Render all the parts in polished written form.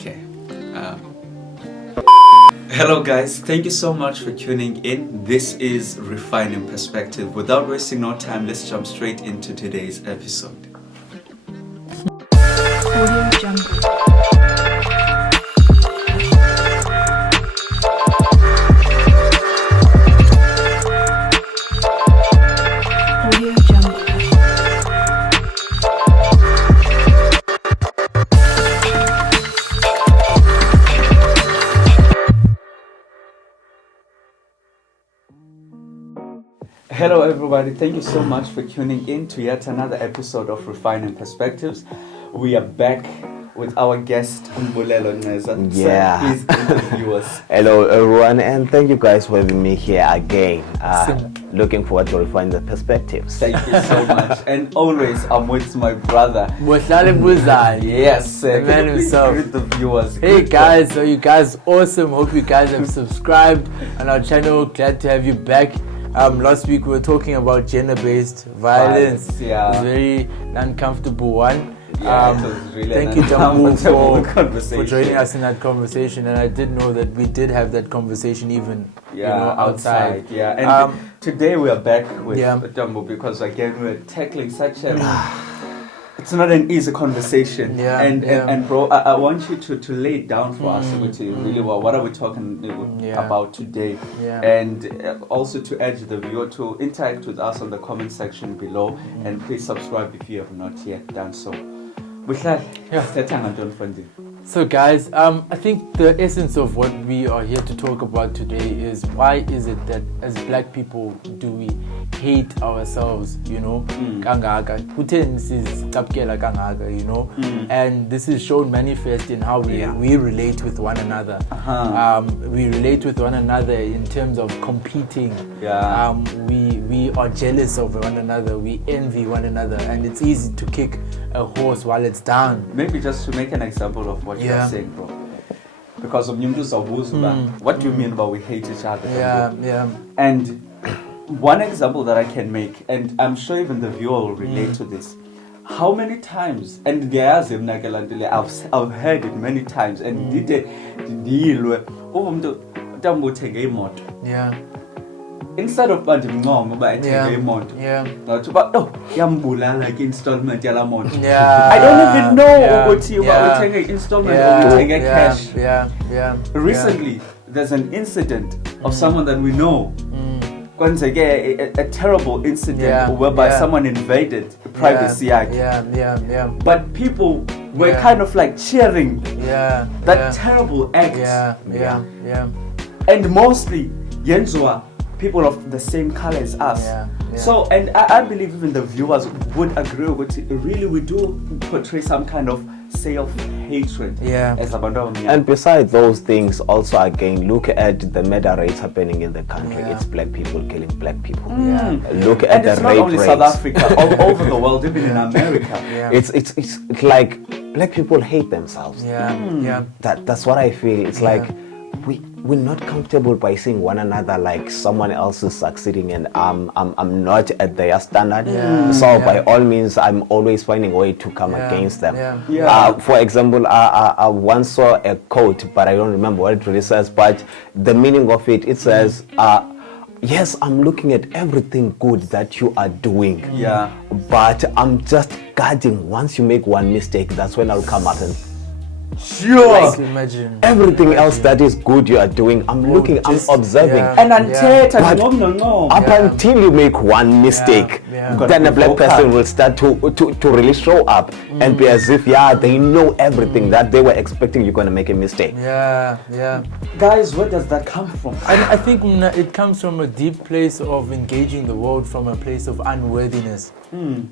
Okay. Hello guys, thank you so much for tuning in. This is Refining Perspective. Without wasting no time, let's jump straight into today's episode. Audio Jungle. Audio Jungle. Hello everybody, thank you so much for tuning in to yet another episode of Refining Perspectives. We are back with our guest, Mbulelo Neza. Yeah. So please interview us. Hello everyone, and thank you guys for having me here again. Looking forward to refine the perspectives. Thank you so much. And always I'm with my brother. Bohlale Buzali. Yes, The man can you please himself. greet the viewers? Hey guys, so you guys awesome. Hope you guys have subscribed on our channel. Glad to have you back. Last week we were talking about gender-based violence. Yeah. It was a very uncomfortable one. Yeah, it was really thank an you, Tambu, uncomfortable for conversation. joining us in that conversation. And I did know that we did have that conversation even outside. Yeah, and today we are back with Yeah. Tambu because again we're tackling such a it's not an easy conversation. Yeah, And bro, I want you to lay it down for us really well. What are we talking Yeah. about today? Yeah. And also to urge the viewer to interact with us on the comment section below, and please subscribe if you have not yet done so. So guys, I think the essence of what we are here to talk about today is why is it that as black people do we hate ourselves, kangaka, kutheni sizicapukela kangaka, and this is shown manifest in how we relate with one another. We relate with one another in terms of competing. We are jealous of one another, we envy one another, and it's easy to kick a horse while it's down. Maybe just to make an example of what you're saying, bro. Because of what do you mean by we hate each other? And one example that I can make, and I'm sure even the viewer will relate to this. How many times, and I've heard it many times, and instead of bandimncoma uba ethenge imoto ngathi uba yambulala like installment yala moto. I don't even know ukuthi uba uthenge installment or uthenge cash. Recently there's an incident of someone that we know. Kwenzeke a terrible incident whereby someone invaded privacy yakhe. But people were kind of like cheering that terrible act. And mostly yenziwa people of the same color as us. So, and I believe even the viewers would agree with it. Really, we do portray some kind of self-hatred as abantu abamnyama. And besides those things, also again, look at the murder rates happening in the country. It's black people killing black people. Look at the rape rates. And it's not only South Africa, all over the world, even in America. It's like black people hate themselves. That's what I feel. It's like we're not comfortable by seeing one another like someone else is succeeding and I'm not at their standard. So by all means, I'm always finding a way to come against them. For example, I once saw a quote, but I don't remember what it really says, but the meaning of it says, yes, I'm looking at everything good that you are doing, but I'm just guarding. Once you make one mistake, that's when I'll come up and Imagine everything else that is good you are doing, I'm looking, I'm observing. And up until you make one mistake, then a black person will start to really show up and be as if they know everything that they were expecting you're going to make a mistake. Guys, where does that come from? I think it comes from a deep place of engaging the world from a place of unworthiness.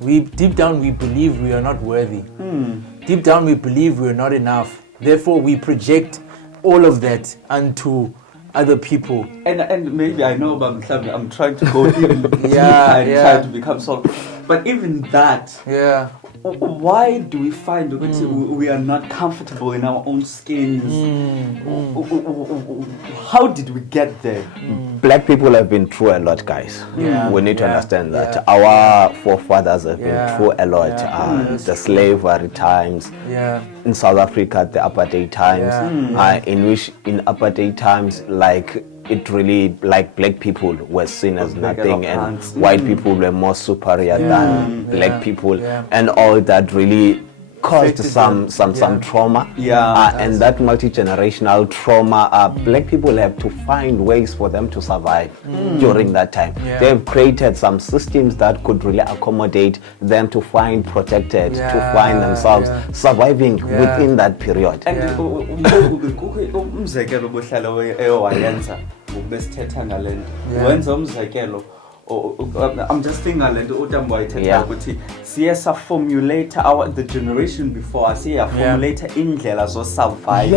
Deep down we believe we are not worthy. Deep down we believe we're not enough. Therefore we project all of that onto other people. And maybe I know about I'm trying to go even deeper and try to become so. But even that, why do we find that we are not comfortable in our own skins? How did we get there? Black people have been through a lot, guys. We need to understand that. Our forefathers have been through a lot. The slavery times, in South Africa, the apartheid times, in which in apartheid times, like, it really, like, black people were seen as nothing, and white people were more superior than black people, and all that really caused some trauma. And that multi-generational trauma, black people have to find ways for them to survive during that time. They've created some systems that could really accommodate them to find protected, to find themselves surviving within that period. And umzekelo obuhlala eyowayenza ubesithetha ngalento wenza umzekelo I'm just thinking ngalento uTambo ayithetha ukuthi siye sa formulate the generation before us siye formulate indlela zo survive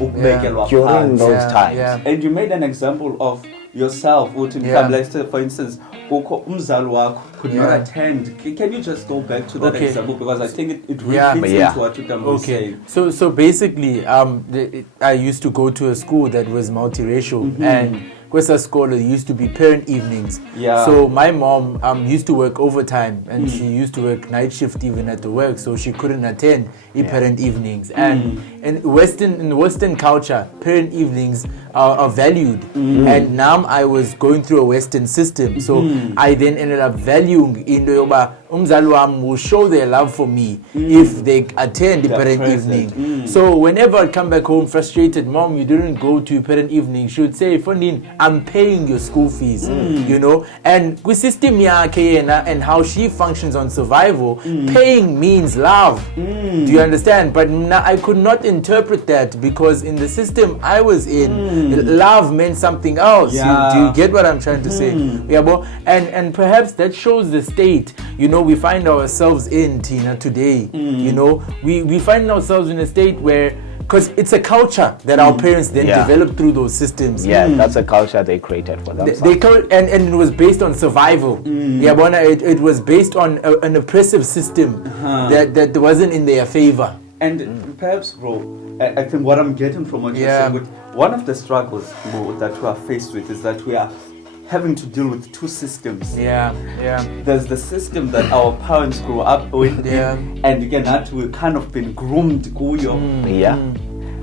ukubekelwa during those times. And you made an example of yourself for instance umzali wakho could not attend. Can you just go back to that example, because I think it really fits into what Utambo was saying. So basically I used to go to a school that was multiracial, and Kwesa School used to be parent evenings. So my mom used to work overtime, and she used to work night shift even at the work, so she couldn't attend parent evenings. And in Western culture, parent evenings are valued. And now I was going through a Western system, so I then ended up valuing into yoba umzali wami will show their love for me if they attend the parent evening. So whenever I come back home frustrated, Mom, you didn't go to parent evening, she would say, Fondin, I'm paying your school fees, you know. And with system and how she functions on survival, paying means love. Do you understand? But I could not interpret that, because in the system I was in, love meant something else. Do you get what I'm trying to say? And perhaps that shows the state, you know, we find ourselves in, Tina, today. You know, we find ourselves in a state where, because it's a culture that our parents then developed through those systems. That's a culture they created for themselves. And it was based on survival. It was based on an oppressive system that wasn't in their favor. And perhaps, bro, I think what I'm getting from what you're saying, one of the struggles that we are faced with is that we are having to deal with two systems. There's the system that our parents grew up with, and again that we've kind of been groomed kuyo.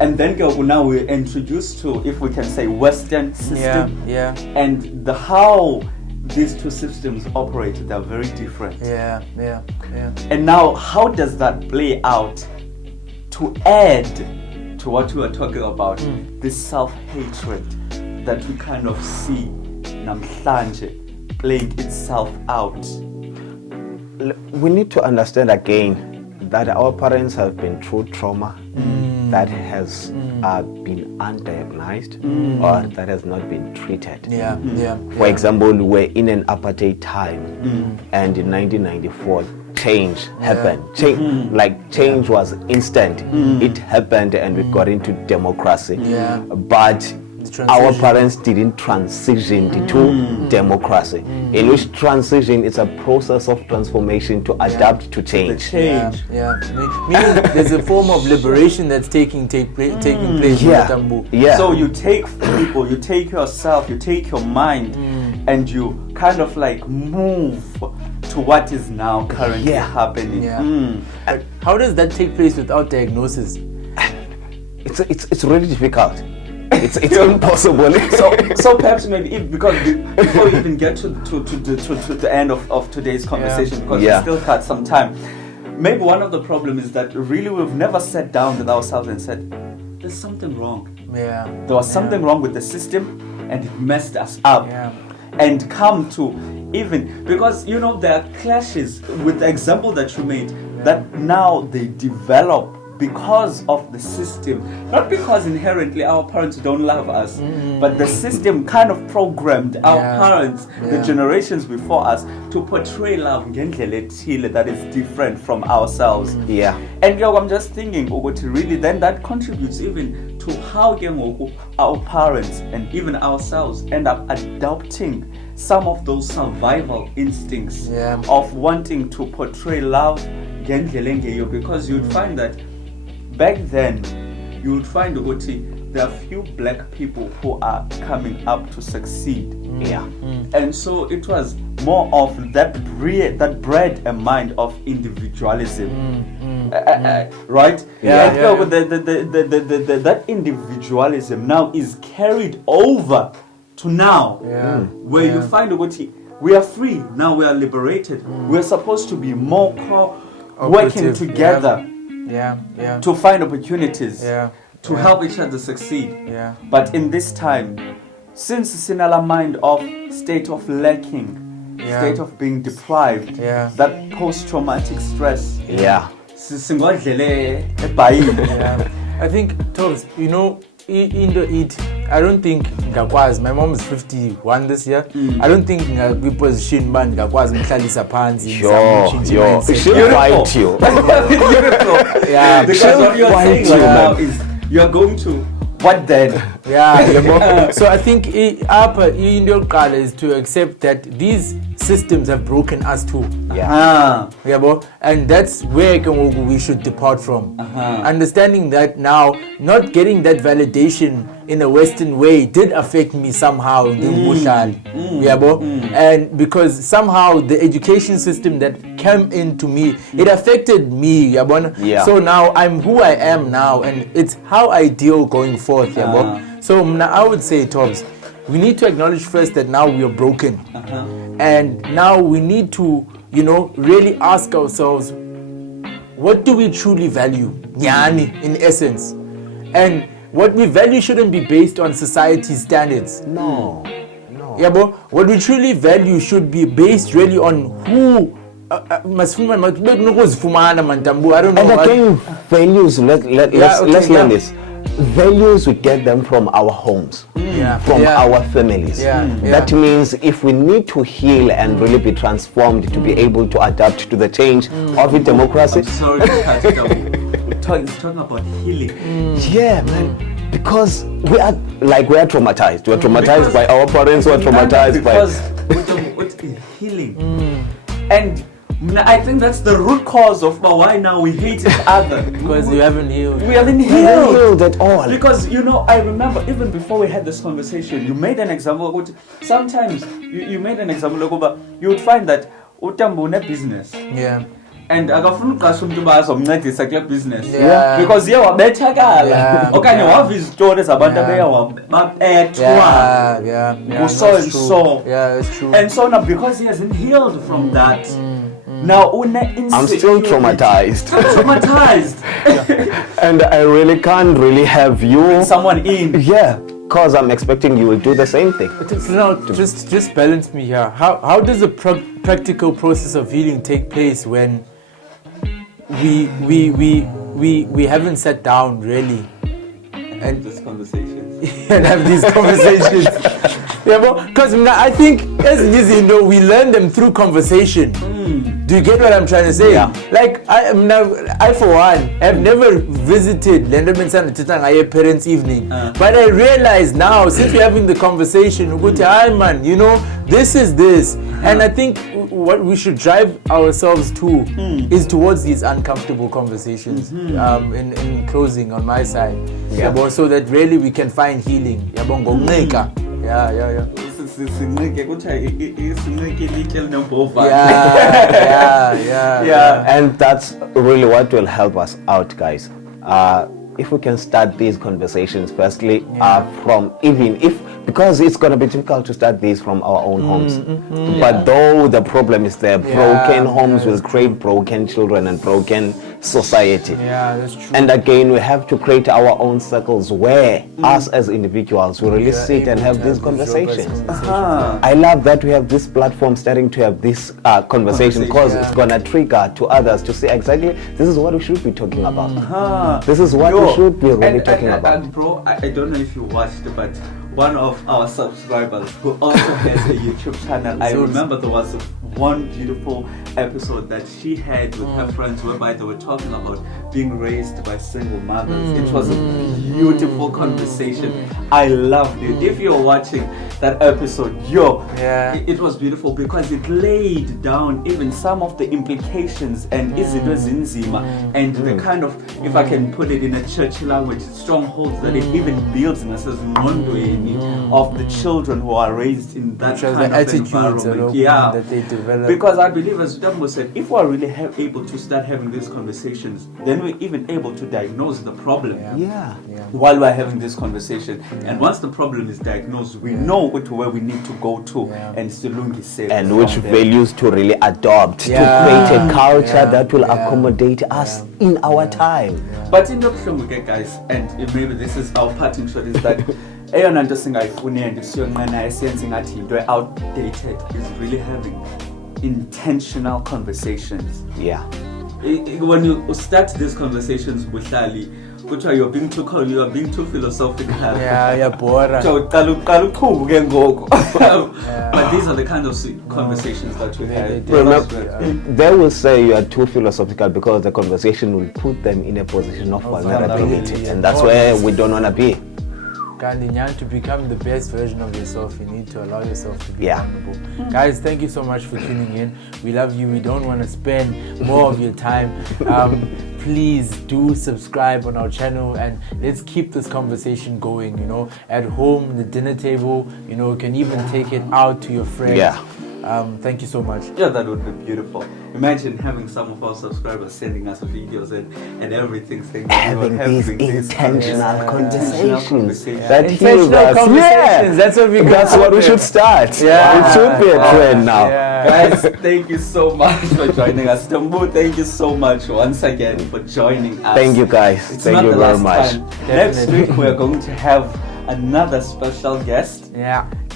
And then now we're introduced to, if we can say, Western system. And how these two systems operate, they're very different. And now how does that play out to add to what we were talking about, this self-hatred that we kind of see namhlanje playing itself out? We need to understand again that our parents have been through trauma that has been undiagnosed or that has not been treated. For example, we're in an apartheid time, and in 1994 change happened. Change was instant. It happened, and we got into democracy. But our parents didn't transition to democracy, in which transition is a process of transformation to adapt to change. Meaning there's a form of liberation that's taking place in Tambu. So you take people, you take yourself, you take your mind, and you kind of like move to what is now currently happening. How does that take place without diagnosis? It's really difficult. It's impossible. So perhaps maybe because before we even get to the end of today's conversation, because we still got some time, maybe one of the problems is that really we've never sat down with ourselves and said, there's something wrong. There was something wrong with the system, and it messed us up. And come to even, because you know there are clashes with the example that you made, that now they develop because of the system, not because inherently our parents don't love us, but the system kind of programmed our parents, the generations before us, to portray love ngendlela ethile that is different from ourselves. And I'm just thinking, really, then that contributes even to how our parents and even ourselves end up adopting some of those survival instincts of wanting to portray love because you'd find that back then you would find there are few black people who are coming up to succeed. And so it was more of that bred a mind of individualism. Right? That individualism now is carried over to now, where you find we are free now, we are liberated. We are supposed to be more working together to find opportunities to help each other succeed. But in this time, since sinala mind of state of lacking, state of being deprived, that post-traumatic stress. I think, Tobbs, I don't think ngakwazi. My mom is 51 this year. I don't think position man ngakwazi ngihlalisa phansi. She'll fight you. Beautiful. Because what you're saying right now is you're going to what then? So I think upper is to accept that these systems have broken us too. And that's where we should depart from. Understanding that now, not getting that validation in a Western way did affect me somehow. And because somehow the education system that came into me, it affected me. So now I'm who I am now, and it's how I deal going forth. So I would say, Tobbs, we need to acknowledge first that now we are broken. And now we need to, really ask ourselves, what do we truly value? In essence. And what we value shouldn't be based on society's standards. No. What we truly value should be based really on who I don't know. And again, values, let's learn this. Values, we get them from our homes, from our families. That means if we need to heal and really be transformed to be able to adapt to the change of a democracy. I'm sorry to cut it off. We're talking about healing. Man. Because we are traumatized. We're traumatized by our parents. We're traumatized because with healing. And I think that's the root cause of why now we hate each other. Because you haven't healed. We haven't healed at all. Because I remember even before we had this conversation, you made an example. Sometimes you made an example. You would find that utambune business. And akafuna uqasha umuntu bazomncedisa kule business because wabethakala okanye wava izitori zabantu babethwa so and so. That's true. And so now because he hasn't healed from that, now I'm still traumatized. And I really can't have you bring someone in. Because I'm expecting you will do the same thing. Now, just balance me here. How does the practical process of healing take place when we haven't sat down really and this conversation and have these conversations? Because I think as we learn them through conversation. Do you get what I'm trying to say? Like I for one have never visited parents' evening, but I realize now since we're having the conversation, this is this, and I think what we should drive ourselves to is towards these uncomfortable conversations. In closing on my side, so that really we can find healing. And that's really what will help us out, guys. If we can start these conversations firstly from because it's going to be difficult to start these from our own homes. But though the problem is there, broken homes will create broken children and broken society. That's true. And again, we have to create our own circles where us as individuals will really sit and have these conversations. I love that we have this platform starting to have this conversation because it's going to trigger to others to say exactly this is what we should be talking about. This is what we should be really talking about. Bro, I don't know if you watched, but one of our subscribers who also has a YouTube channel, I remember there was one beautiful episode that she had with her friends whereby they were talking about being raised by single mothers. It was a beautiful conversation. I loved it. If you're watching that episode, it was beautiful because it laid down even some of the implications and izinto ezinzima and the kind of, if I can put it in a church language, strongholds that it even builds in us as of the children who are raised in that kind of environment. That they develop. Because I believe, as Dumbo said, if we're really able to start having these conversations, then we're even able to diagnose the problem while we're having this conversation. And once the problem is diagnosed, we know where we need to go to and Sulungi and which values to really adopt to create a culture that will accommodate us in our time. But in the guys, and maybe this is our parting shot, is that eyona nto singayifuni and siyonqena esenze ngathi into outdated is really having intentional conversations. When you start these conversations with Ali, you are being too cold, you are being too philosophical. Bora. But these are the kind of conversations that we have. Remember, they will say you are too philosophical because the conversation will put them in a position of vulnerability, and that's where we don't want to be. To become the best version of yourself, you need to allow yourself to be vulnerable. Guys, thank you so much for tuning in. We love you. We don't want to spend more of your time. Please do subscribe on our channel and let's keep this conversation going, at home, the dinner table, you can even take it out to your friends. Thank you so much. Yeah, that would be beautiful. Imagine having some of our subscribers sending us videos and everything, saying having these intentional conversations. That heals us. That's what we got. That's what we should start. It should be a trend now. Guys, thank you so much for joining us. Dumbo, thank you so much once again for joining us. Thank you, guys. Thank you very much. Next week we're going to have another special guest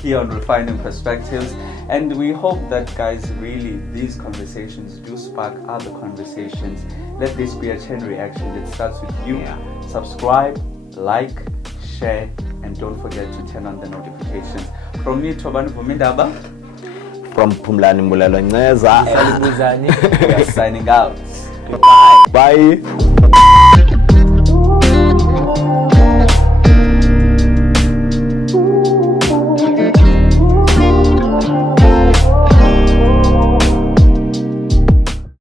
here on Refining Perspectives. And we hope that, guys, really these conversations do spark other conversations. Let this be a chain reaction that starts with you. Subscribe, like, share, and don't forget to turn on the notifications. From me, Tobani Vumindaba. From Pumlani Mulalo Ngeza. We are signing out. Bye.